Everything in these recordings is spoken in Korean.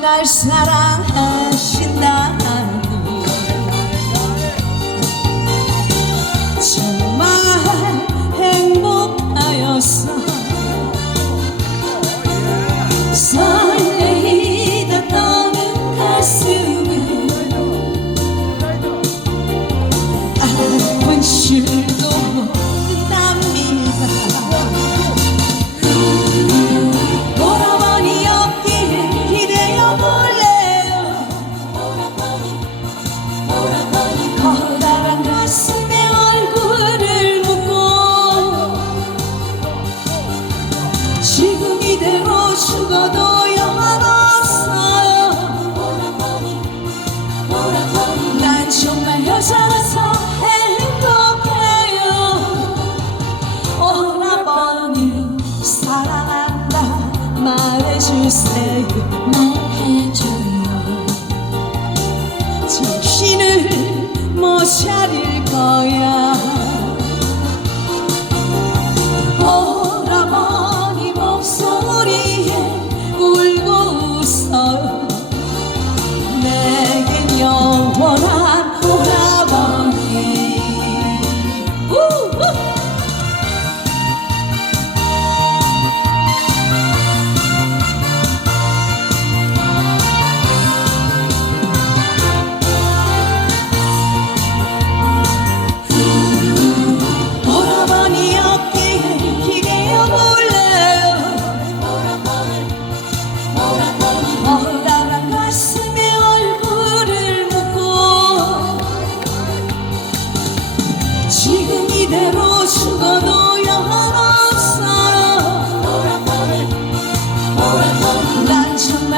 날 사랑하신 to you with my hand to you.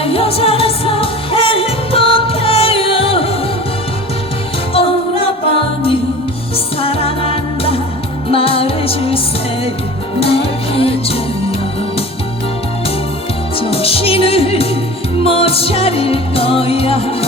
정말 여자라서 행복해요. 오라버니 사랑한다 말해주세요 말해줘요 정신을 못 차릴 거야.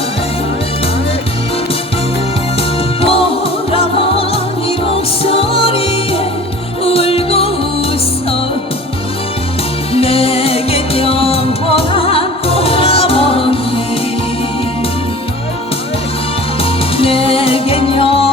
Señor.